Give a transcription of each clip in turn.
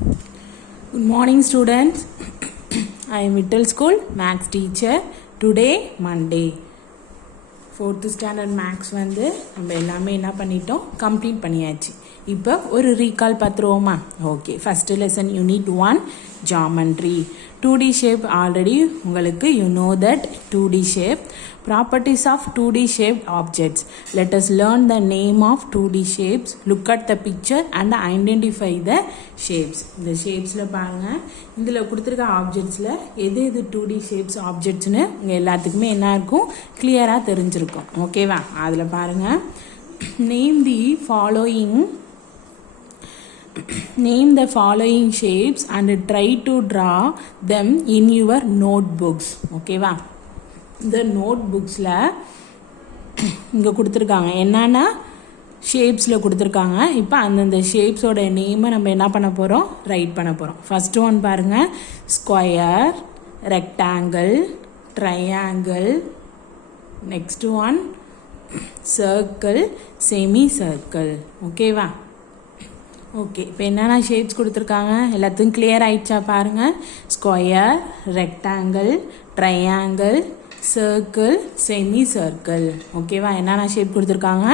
Good morning students. I am middle school maths teacher. Today Monday. 4th standard maths வந்து நம்ம எல்லாமே என்ன பண்ணிட்டோம் கம்ப்ளீட் பண்ணியாச்சு. இப்போ ஒரு ரீகால் பார்த்துருவோமா? Okay, first lesson unit 1 geometry. 2D shape already உங்களுக்கு you know that 2D shape. Properties of 2D shaped objects. Let us learn the name of 2D shapes. Look at the picture and identify the shapes. இந்த ஷேப்ஸில் பாருங்கள், இதில் கொடுத்துருக்க ஆப்ஜெக்ட்ஸில் எது 2D shapes ஆப்ஜெக்ட்ஸ்னு உங்கள் எல்லாத்துக்குமே என்ன இருக்கும் கிளியராக தெரிஞ்சிருக்கும். ஓகேவா? அதில் பாருங்கள், name the following shapes and try to draw them in your notebooks. ஓகேவா? இந்த நோட்புக்ஸில் இங்கே கொடுத்துருக்காங்க, என்னென்னா ஷேப்ஸில் கொடுத்துருக்காங்க. இப்போ அந்தந்த ஷேப்ஸோட நேமை நம்ம என்ன பண்ண போகிறோம், ரைட் பண்ண போகிறோம். ஃபஸ்ட்டு ஒன் பாருங்கள், square, rectangle, triangle. Next one circle, semi circle. ஓகேவா? ஓகே, இப்போ என்னென்ன ஷேப்ஸ் கொடுத்துருக்காங்க எல்லாத்துக்கும் கிளியர் ஆயிடுச்சா பாருங்கள். Square, rectangle, triangle, circle, semi circle. ஓகேவா? என்னென்ன ஷேப் கொடுத்துருக்காங்க,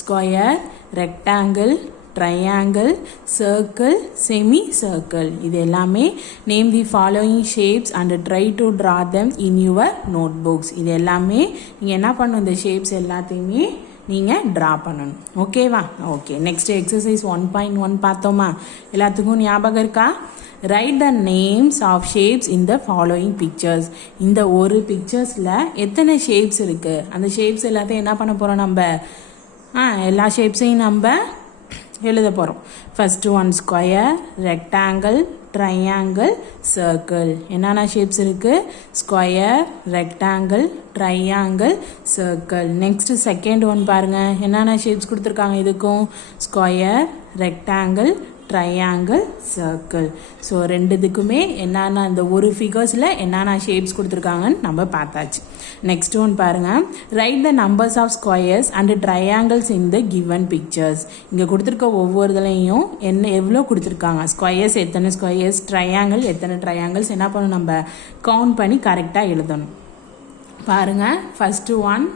square, rectangle, triangle, circle, semi circle. இது எல்லாமே name the following shapes and try to draw them in your notebooks. இது எல்லாமே நீங்கள் என்ன பண்ணணும், இந்த ஷேப்ஸ் எல்லாத்தையுமே நீங்கள் ட்ரா பண்ணணும். ஓகேவா? ஓகே, நெக்ஸ்ட் எக்ஸசைஸ் 1.1 பார்த்தோமா? எல்லாத்துக்கும் ஞாபகம் இருக்கா? Write the names of shapes in the following pictures. இந்த ஒரு பிக்சர்ஸில் எத்தனை ஷேப்ஸ் இருக்குது, அந்த ஷேப்ஸ் எல்லாத்தையும் என்ன பண்ண போகிறோம் நம்ம? எல்லா ஷேப்ஸையும் நம்ம எழுத போகிறோம். First one square, rectangle, triangle, circle. என்னென்ன ஷேப்ஸ் இருக்குது? Square, rectangle, triangle, circle. Next second one பாருங்கள், என்னென்ன ஷேப்ஸ் கொடுத்துருக்காங்க இதுக்கும்? Square, rectangle, triangle, circle. So ரெண்டுத்துக்குமே என்னென்ன இந்த ஒரு ஃபிகர்ஸில் என்னென்ன ஷேப்ஸ் கொடுத்துருக்காங்கன்னு நம்ம பார்த்தாச்சு. நெக்ஸ்ட் ஒன் பாருங்கள், write the numbers of squares and triangles in the given pictures. இங்கே கொடுத்துருக்க ஒவ்வொருதுலையும் எவ்வளோ கொடுத்துருக்காங்க, ஸ்கொயர்ஸ் எத்தனை ஸ்கொயர்ஸ், ட்ரையாங்கிள் எத்தனை ட்ரையாங்கிள்ஸ், என்ன பண்ணணும் நம்ம கவுண்ட் பண்ணி கரெக்டாக எழுதணும். பாருங்கள், ஃபஸ்ட்டு ஒன்.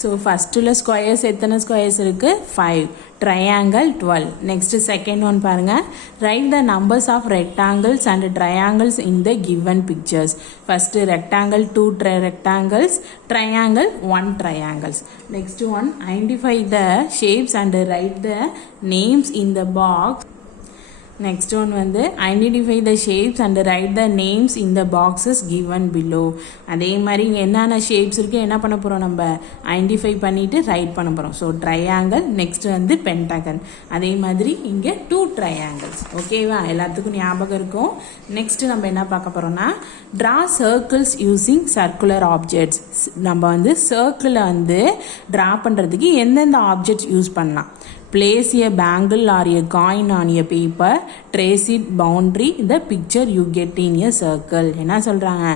ஸோ ஃபஸ்ட்டில் ஸ்கொயர்ஸ் எத்தனை ஸ்கொயர்ஸ் இருக்குது? 5. ட்ரையாங்கிள் 12. நெக்ஸ்ட்டு செகண்ட் ஒன் பாருங்கள், write the numbers of rectangles and triangles in the given pictures. First rectangle 2 rectangles, triangle 1 triangles. Next one, identify the shapes and write the names in the box. Next one வந்து identify the shapes and write the names in the boxes given below. அதே மாதிரி இங்கே என்னென்ன shapes இருக்குது என்ன பண்ண போகிறோம், நம்ம ஐடென்டிஃபை பண்ணிவிட்டு ரைட் பண்ண போகிறோம். ஸோ ட்ரையாங்கிள், நெக்ஸ்ட் வந்து பென்டகன். அதே மாதிரி இங்கே 2 ட்ரையாங்கிள்ஸ். ஓகேவா? எல்லாத்துக்கும் ஞாபகம் இருக்கும். நெக்ஸ்ட்டு நம்ம என்ன பார்க்க போகிறோம்னா, draw circles using circular objects. நம்ம வந்து சர்க்கிளை வந்து ட்ரா பண்ணுறதுக்கு எந்தெந்த ஆப்ஜெக்ட்ஸ் யூஸ் பண்ணலாம்? Place a bangle or a coin on a paper, trace it boundary the picture you get in a circle. என்ன சொல்கிறாங்க,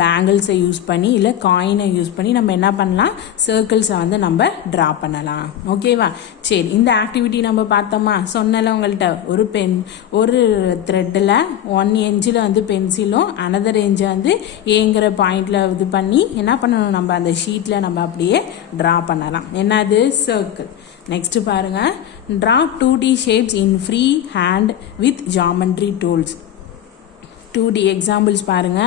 பேங்கிள்ஸை யூஸ் பண்ணி இல்லை காயினை யூஸ் பண்ணி நம்ம என்ன பண்ணலாம், சர்க்கிள்ஸை வந்து நம்ம ட்ரா பண்ணலாம். ஓகேவா? சரி, இந்த ஆக்டிவிட்டி நம்ம பார்த்தோமா? சொன்னல உங்கள்கிட்ட ஒரு த்ரெட்டில் 1 இன்ச்சில் வந்து பென்சிலும் அனதர் இன்ச்சை வந்து ஏங்கிற பாயிண்டில் இது பண்ணி என்ன பண்ணணும், நம்ம அந்த ஷீட்டில் நம்ம அப்படியே ட்ரா பண்ணலாம். என்னது? சர்க்கிள். நெக்ஸ்ட் பாருங்க, draw 2D shapes in free hand with geometry tools. 2D examples பாருங்க,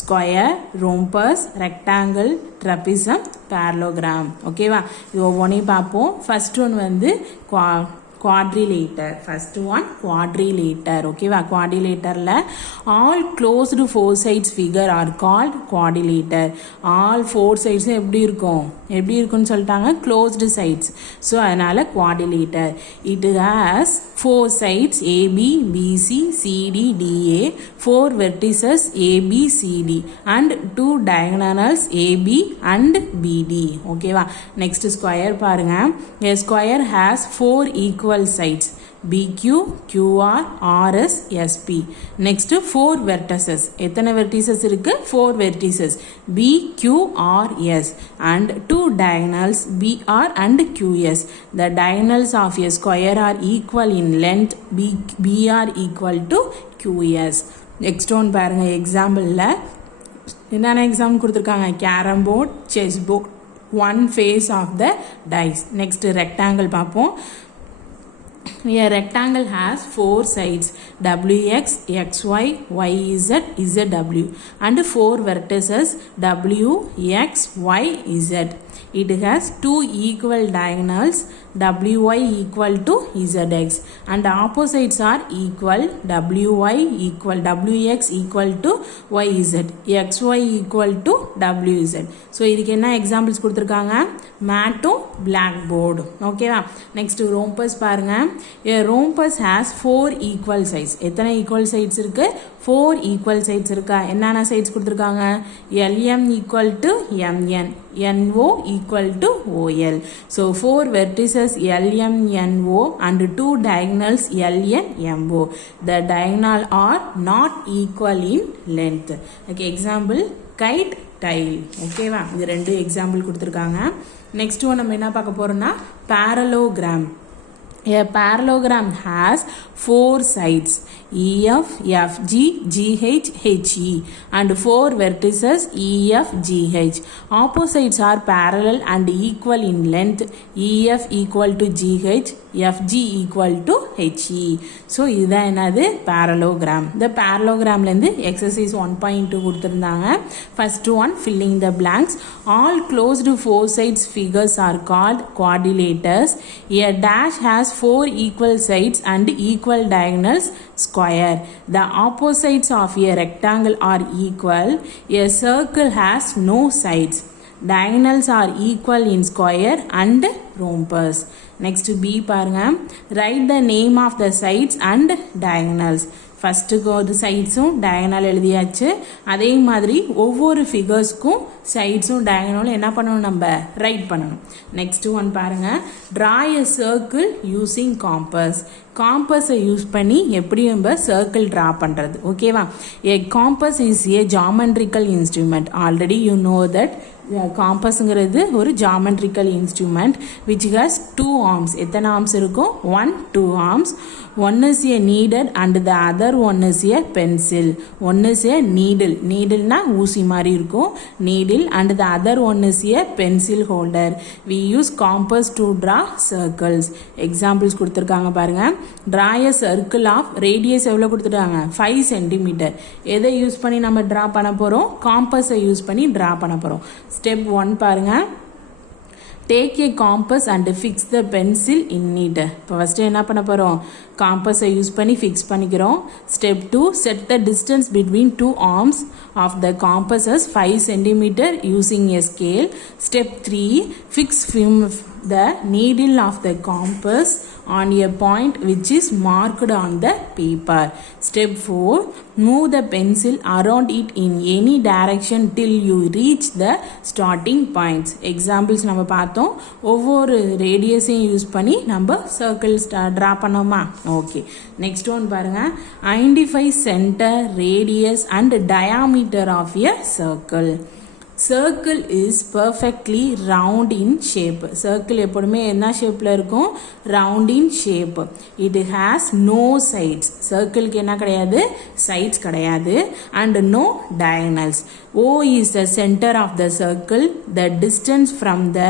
square, rhombus, rectangle, trapezium, parallelogram. ஓகேவா? இது ஒவ்வொன்றையும் பார்ப்போம். ஃபர்ஸ்ட் ஒன் வந்து quadrilateral. First one quadrilateral. ஓகேவா? quadrilateralல all closed 4 sides figure are called quadrilateral. all 4 sides எப்படி இருக்கும்னு சொல்லிட்டாங்க, closed sides. ஸோ அதனால quadrilateral. it has 4 sides AB, BC, CD, DA, 4 vertices AB, CD and 2 diagonals AB and BD. ஓகேவா? Next square பாருங்க, a square has 4 equal sides. BQ, QR, RS, SP. Next 4 vertices. எத்தனை vertices இருக்கு? 4 vertices. B, Q, R, S. And 2 diagonals BR and QS. The diagonals of a square are equal in length. BR equal to QS. Next one பாருங்க எக்ஸாம்பிளில் என்னென்ன example கொடுத்துருக்காங்க? Carrom board, chess board, one face of the dice. Next rectangle பார்ப்போம். A rectangle has 4 sides wx, xy, yz, zw and 4 vertices w, x, y, z. It has 2 equal diagonals wy equal to zx and opposites are equal wx equal to yz, xy equal to wz. So இதுக்கு என்ன examples கொடுத்துருக்காங்க? மேட்டும் black board. ஓகேவா? Next rhombus பாருங்க. A rhombus has 4 equal sides. எத்தனை equal sides இருக்கு? 4 equal sides இருக்கா? என்னென்ன sides கொடுத்துருக்காங்க? LM equal to MN, NO equal to OL. So 4 vertices LM, NO and 2 diagonals LN, MO. The diagonal are not equal in length. Okay, example kite, tile. ஓகேவா? இது ரெண்டு example கொடுத்துருக்காங்க. Next one நம்ம என்ன பார்க்க போறோம்னா parallelogram. A parallelogram has 4 sides EF, FG, GH, HE and 4 vertices EF, GH. Opposites are parallel and equal in length. EF equal to GH, FG equal to HE. So இதுதான் என்னது? parallelogram. The parallelogramலேருந்து exercise 1.2 கொடுத்துருந்தாங்க. First one, filling the blanks. All closed 4 sides figures are called quadrilaters. A dash has 4 equal sides and equal diagonals, square. The opposites of a rectangle are equal. A circle has no sides. Diagonals are equal in square and rhombus. Next B பாருங்க. Write the name of the sides and diagonals. ஃபஸ்ட்டுக்கு ஒரு சைட்ஸும் diagonal எழுதியாச்சு. அதே மாதிரி ஒவ்வொரு ஃபிகர்ஸ்க்கும் சைட்ஸும் டயகனலும் என்ன பண்ணணும்? நம்ம write பண்ணணும். நெக்ஸ்ட் ஒன் பாருங்க. Draw a circle using compass. காம்பஸை யூஸ் பண்ணி எப்படி நம்ம சர்க்கிள் ட்ரா பண்ணுறது? ஓகேவா? A compass is a geometrical instrument. Already you know that காம்பஸ்ங்கிறது ஒரு geometrical instrument which has 2 arms. எத்தனை ஆர்ம்ஸ் இருக்கும்? 1, 2 arms. One is a needle and the other one is a pencil. One is a needle. Needleனா ஊசி மாதிரி இருக்கும். Needle and the other one is a pencil holder. We use compass to draw circles. Examples கொடுத்துருக்காங்க பாருங்க. Draw a circle of radius எவ்வளோ கொடுத்துட்டாங்க? 5 cm. எதை use பண்ணி நம்ம ட்ரா பண்ண போகிறோம்? காம்பஸை யூஸ் பண்ணி ட்ரா பண்ண போகிறோம். Step 1 பாருங்க. Take a compass and fix the pencil in it. இப்போ ஃபஸ்ட்டு என்ன பண்ண போகிறோம்? காம்பஸை யூஸ் பண்ணி ஃபிக்ஸ் பண்ணிக்கிறோம். Step 2, set the distance between 2 arms of the compass as 5 cm using a scale. Step 3, fix the needle of the compass on a point which is marked on the paper. Step 4, move the pencil around it in any direction till you reach the starting points. Examples நம்ம பார்த்தோம். ஒவ்வொரு ரேடியஸையும் use பண்ணி நம்ம circle draw பண்ணோமா? Okay. Next one பாருங்க. Identify centre, radius and diameter of a circle. Circle is perfectly round in shape. Circle எப்போதுமே என்ன ஷேப்பில் இருக்கும்? round in shape. It has no sides. Circleக்கு என்ன கிடையாது? sides கிடையாது and no diagonals. O is the center of the circle. The distance from the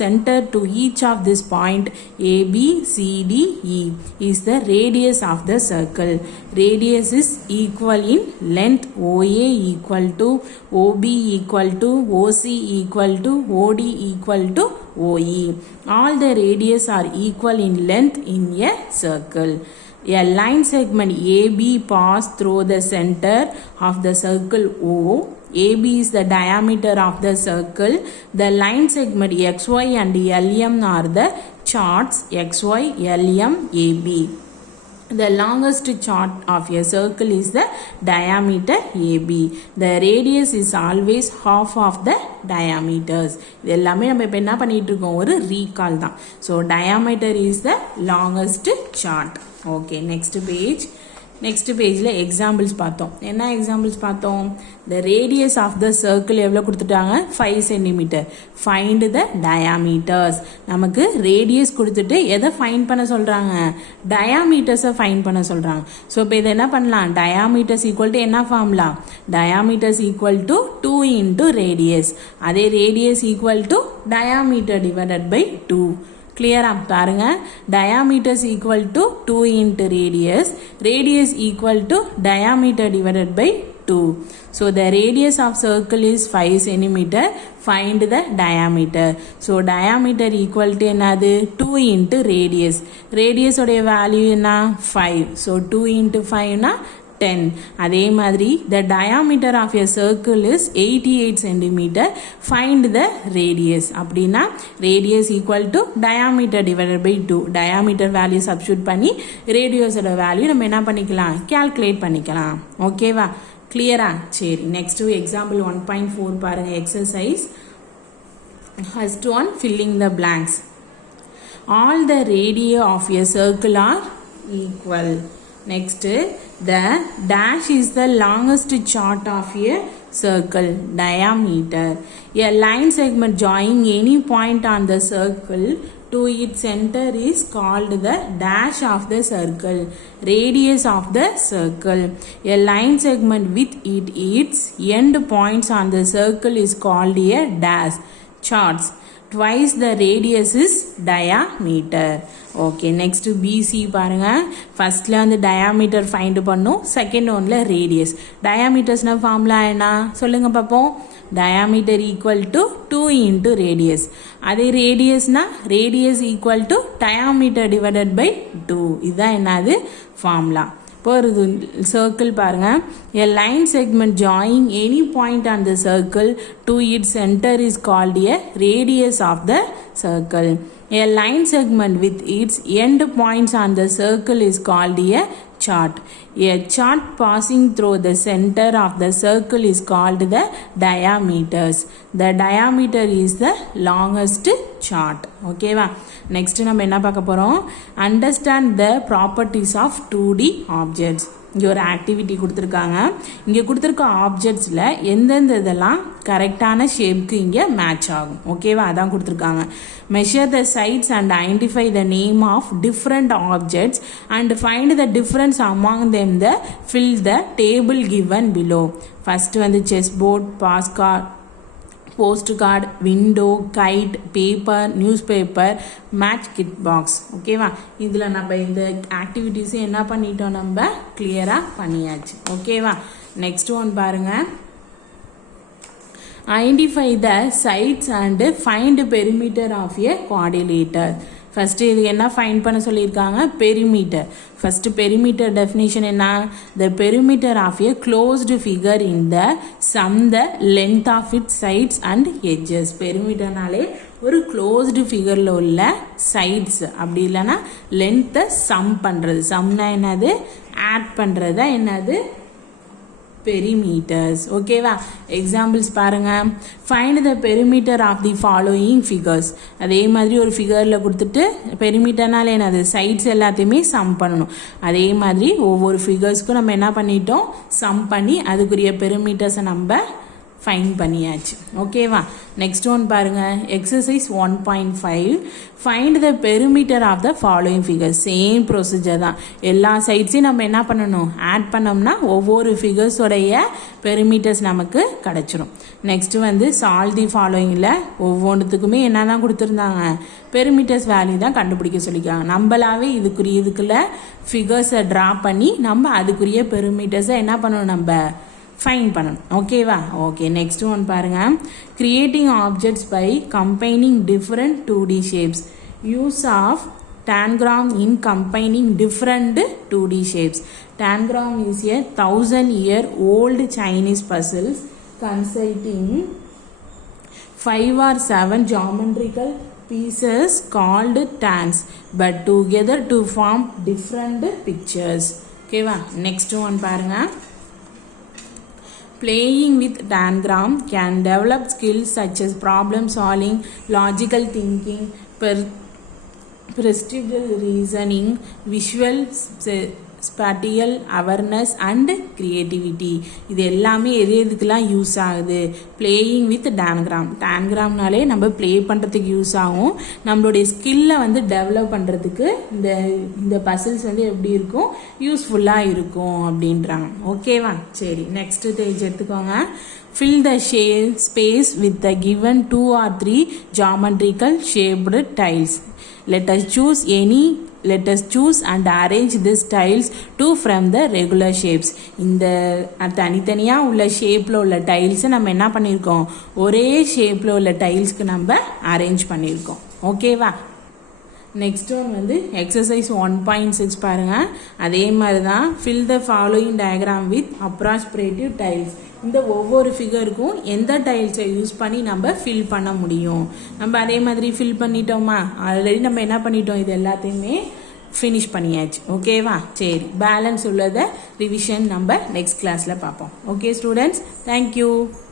center to each of this point A, B, C, D, E is the radius of the circle. Radius is equal in length. OA equal to OB equal to OC equal to OD equal to OE. All the radius are equal in length in a circle. A line segment AB pass through the center of the circle O. AB is the diameter of the circle. The line segment XY and LM are the charts XY, LM, AB. The longest chart of a circle is the diameter AB. The radius is always half of the diameters. இது எல்லாமே நம்ம இப்போ என்ன பண்ணிட்டு இருக்கோம், ஒரு recall தான். So diameter is the longest chart. Okay, next page. Next பேஜில் எக்ஸாம்பிள்ஸ் பார்த்தோம். என்ன எக்ஸாம்பிள்ஸ் பார்த்தோம்? The radius of the circle எவ்வளோ கொடுத்துட்டாங்க? 5 சென்டிமீட்டர். Find the diameters. நமக்கு ரேடியஸ் கொடுத்துட்டு எதை ஃபைண்ட் பண்ண சொல்கிறாங்க? டயாமீட்டர்ஸை ஃபைண்ட் பண்ண சொல்கிறாங்க. ஸோ இப்போ இதை என்ன பண்ணலாம்? டயாமீட்டர்ஸ் ஈக்குவல் டு என்ன formula? Diameters equal to 2 into radius. அதே radius equal to diameter divided by 2. கிளியரா பாருங்க. diameter is equal to 2 into radius. Radius equal to diameter divided by 2. So the radius of circle is 5 centimeter. Find the diameter. So diameter equal to என்னது? 2 into radius. Radius உடைய value என்ன? 5. So 2 into 5 na 10. அதே மாதிரி the diameter of a circle is 88 centimeter. Find the radius. அப்படின்னா radius equal to diameter divided by 2. diameter value substitute பண்ணி radius ஓட value நம்ம என்ன பண்ணிக்கலாம்? calculate பண்ணிக்கலாம். ஓகேவா? கிளியரா? சரி, நெக்ஸ்ட் எக்ஸாம்பிள் 1.4 பாருங்க. Exercise first one, filling the blanks. All the radii of a circle are equal. Next, the dash is the longest chart of a circle, diameter. A line segment joining any point on the circle to its center is called the dash of the circle, radius of the circle. A line segment with its end points on the circle is called a dash. Charts. Twice the radius is diameter. Okay, next BC பாருங்க. ஃபர்ஸ்ட்ல வந்து diameter find பண்ணும், second ஒன்ல radius. diametersனா formula என்ன சொல்லுங்க பாப்போம்? diameter equal to 2 into radius. அதே radiusனா radius equal to diameter divided by 2. இதுதான் என்னது ஃபார்முலா. இப்போ ஒரு சர்க்கிள் பாருங்க. a line segment joining any point on the circle to its center is called a radius of the circle. A line segment with its end points on the circle is called a chart. A chart passing through the center of the circle is called the diameters. The diameter is the longest chart. Okay va? Next நம்ம என்ன பார்க்க போறோம்? Understand the properties of 2D objects. இங்கே ஒரு activity கொடுத்துருக்காங்க. இங்கே கொடுத்துருக்க ஆப்ஜெக்ட்ஸில் எந்தெந்த இதெல்லாம் கரெக்டான ஷேப்க்கு இங்கே மேட்ச் ஆகும். ஓகேவா? அதான் கொடுத்துருக்காங்க. Measure the sides and identify the name of different objects and find the difference among them the fill the table given below. First வந்து chess board, post card, window, kite, paper, news paper, match kit box. ஓகேவா? இதில் நம்ம இந்த ஆக்டிவிட்டிஸை என்ன பண்ணிட்டோம்? நம்ம கிளியராக பண்ணியாச்சு. ஓகேவா? நெக்ஸ்ட் ஒன் பாருங்க. Identify the sides and find perimeter of a quadrilateral. First இது என்ன ஃபைண்ட் பண்ண சொல்லியிருக்காங்க? பெரிமீட்டர். ஃபஸ்ட்டு பெரிமீட்டர் டெஃபினிஷன் என்ன? The perimeter of a closed figure in the sum the length of it sides and edges. பெரிமீட்டர்னாலே ஒரு closed ஃபிகரில் உள்ள sides, அப்படி இல்லைன்னா லென்த்தை சம் பண்ணுறது. சம்னா என்னது? ஆட் பண்ணுறதா என்னது? பெரிமீட்டர்ஸ். ஓகேவா? எக்ஸாம்பிள்ஸ் பாருங்க. Find the perimeter of the following figures. அதே மாதிரி ஒரு ஃபிகரில் கொடுத்துட்டு பெரிமீட்டர்னால என்னது? சைட்ஸ் எல்லாத்தையுமே சம் பண்ணணும். அதே மாதிரி ஒவ்வொரு ஃபிகர்ஸ்க்கும் நம்ம என்ன பண்ணிட்டோம்? சம் பண்ணி அதுக்குரிய பெரிமீட்டர்ஸை நம்ம ஃபைன் பண்ணியாச்சு. ஓகேவா? நெக்ஸ்ட் ஒன் பாருங்க. Exercise 1.5. Find the perimeter of the following figures. Same procedure தான். எல்லா சைட்ஸையும் நம்ம என்ன பண்ணணும்? ஆட் பண்ணோம்னா ஒவ்வொரு ஃபிகர்ஸோடைய பெரிமீட்டர்ஸ் நமக்கு கிடச்சிரும். நெக்ஸ்ட் வந்து சால்வ் தி ஃபாலோயிங்கில் ஒவ்வொன்றுத்துக்குமே என்ன தான் கொடுத்துருந்தாங்க? பெரிமீட்டர்ஸ் வேல்யூ தான் கண்டுபிடிக்க சொல்லியிருக்காங்க. நம்மளாவே இதுக்குள்ள ஃபிகர்ஸை ட்ரா பண்ணி நம்ம அதுக்குரிய பெரிமீட்டர்ஸை என்ன பண்ணணும்? நம்ம ஃபைன் பண்ணணும். ஓகேவா? ஓகே, நெக்ஸ்ட் ஒன் பாருங்க. Creating objects by combining different 2D shapes. Use of tangram in combining different 2D shapes. Tangram is a 1000-year-old Chinese puzzle consisting 5 or 7 geometrical pieces called tans but together to form different pictures. ஓகேவா next one பாருங்க. Playing with tangram can develop skills such as problem solving, logical thinking, perceptual reasoning, visual spatial awareness and creativity. இது எல்லாமே எதுக்கெல்லாம் use ஆகுது? Playing with டேன்கிராம்னாலே நம்ம play பண்ணுறதுக்கு use ஆகும். நம்மளுடைய ஸ்கில்லை வந்து டெவலப் பண்ணுறதுக்கு இந்த பசில்ஸ் வந்து எப்படி இருக்கும், யூஸ்ஃபுல்லாக இருக்கும் அப்படின்றாங்க. ஓகேவா சரி நெக்ஸ்ட் பேஜ் எடுத்துக்கோங்க. Fill the space with the given 2 or 3 geometrical shaped tiles. Let us choose and arrange these tiles to from the regular shapes. இந்த தனித்தனியாக உள்ள ஷேப்பில் உள்ள டைல்ஸை நம்ம என்ன பண்ணியிருக்கோம், ஒரே ஷேப்பில் உள்ள டைல்ஸ்க்கு நம்ம அரேஞ்ச் பண்ணியிருக்கோம். ஓகேவா நெக்ஸ்ட் ஒன் வந்து எக்ஸசைஸ் 1.6 பாருங்கள். அதே மாதிரி தான் fill the following diagram with approximative tiles. இந்த ஒவ்வொரு ஃபிகருக்கும் எந்த டைல்ஸை யூஸ் பண்ணி நம்ம ஃபில் பண்ண முடியும். நம்ம அதே மாதிரி ஃபில் பண்ணிட்டோமா, ஆல்ரெடி நம்ம என்ன பண்ணிட்டோம், இது எல்லாத்தையுமே ஃபினிஷ் பண்ணியாச்சு. ஓகேவா சரி பேலன்ஸ் உள்ளதை ரிவிஷன் நம்ம நெக்ஸ்ட் கிளாஸில் பார்ப்போம். Okay students thank you.